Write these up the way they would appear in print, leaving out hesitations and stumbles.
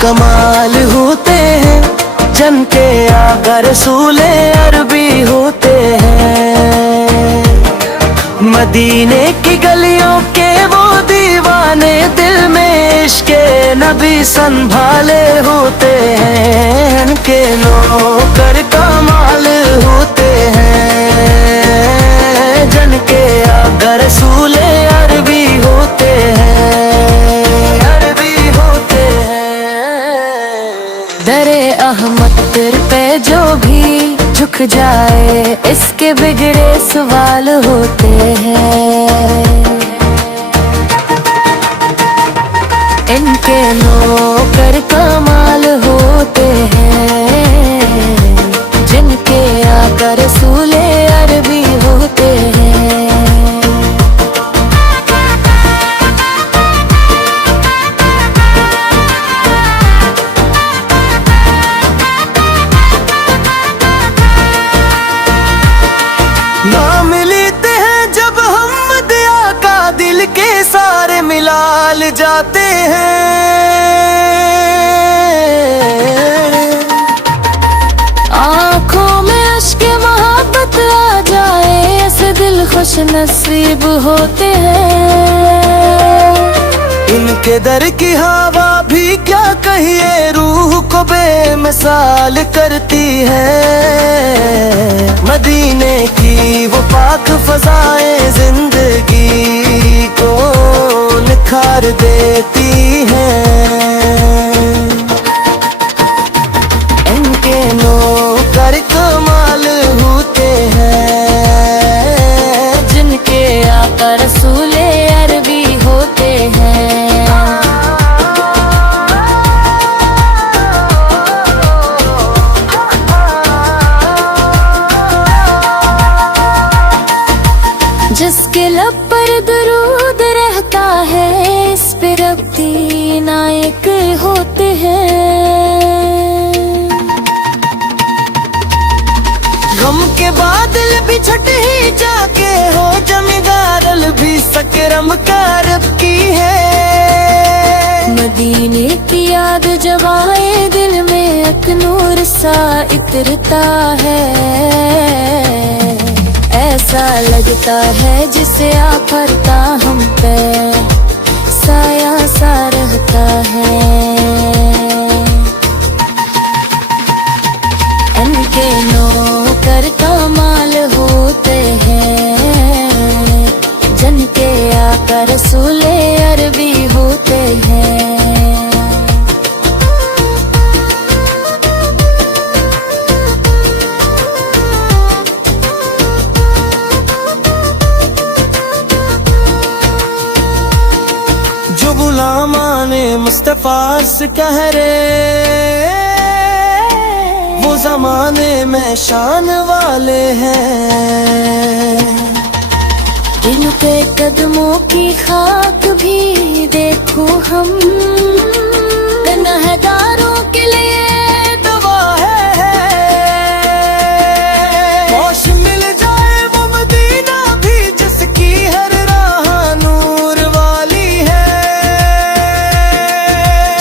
कमाल होते हैं, जन के आका रसूले अरबी होते हैं। मदीने की गलियों के वो दीवाने, दिल में इश्क़ नबी संभाले होते हैं। उनके नौकर कमाल होते हैं, जन के आका रसूले अरबी होते हैं, अरबी होते हैं। दरे अहमद दिल पे जो भी झुक जाए, इसके बिगड़े सवाल होते हैं। इनके नौकर कमाल होते हैं, जिनके आका रसूले अरबी होते हैं। नाम लेते हैं जब हम दिया का, दिल के सारे मिलाल जाते हैं। आँखों में अश्क मोहब्बत आ जाए, ऐसे दिल खुश नसीब होते हैं। इनके दर की हवा भी क्या कहिए, रूह को बेमिसाल करती है। मदीने की वो पाक फज़ाएं जिंदगी को निखार देती हैं। इनके नौकर कमाल होते हैं, जिनके आका रसूले अरबी होते हैं। जिसके लब पर दरूद रहता है, इस पे रब्ती नायक होते हैं। गम के बादल भी छट ही जाके हो, जमींदारल भी सकरम का रब की है। मदीने की याद जब आए, दिल में अकनूर सा इतरता है। ऐसा लगता है जिसे आफरता हम पे साया सा रहता है। इनके नौकर कमाल होते हैं, जिनके आका रसूले अरबी होते हैं। जो गुलामाने मुस्तफा से कह रहे, वो जमाने में शान वाले हैं। इनके कदमों की खाक भी देखो हम, गुनहगारों के लिए दुआ है। मौश मिल जाए वो मदीना भी, जिसकी हर राह नूर वाली है।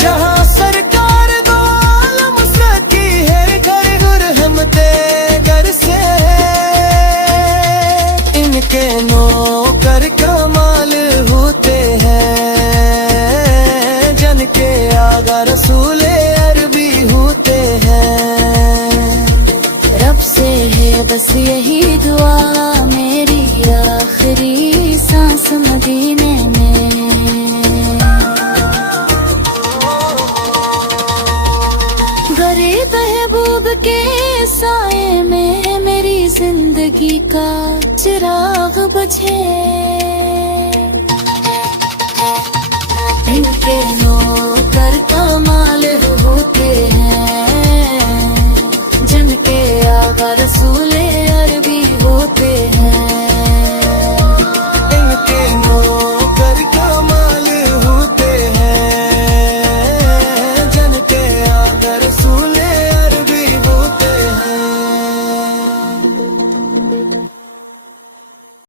जहाँ सरकार दो आलम सकी है, घर घर हमते घर से। इनके नौकर कमाल होते हैं, जन के आका रसूले अरबी होते हैं। रब से है बस यही दुआ, मेरी आखिरी सांस मदीने में। गरीब महबूब के साए में मेरी जिंदगी का चिराग बुझे। इनके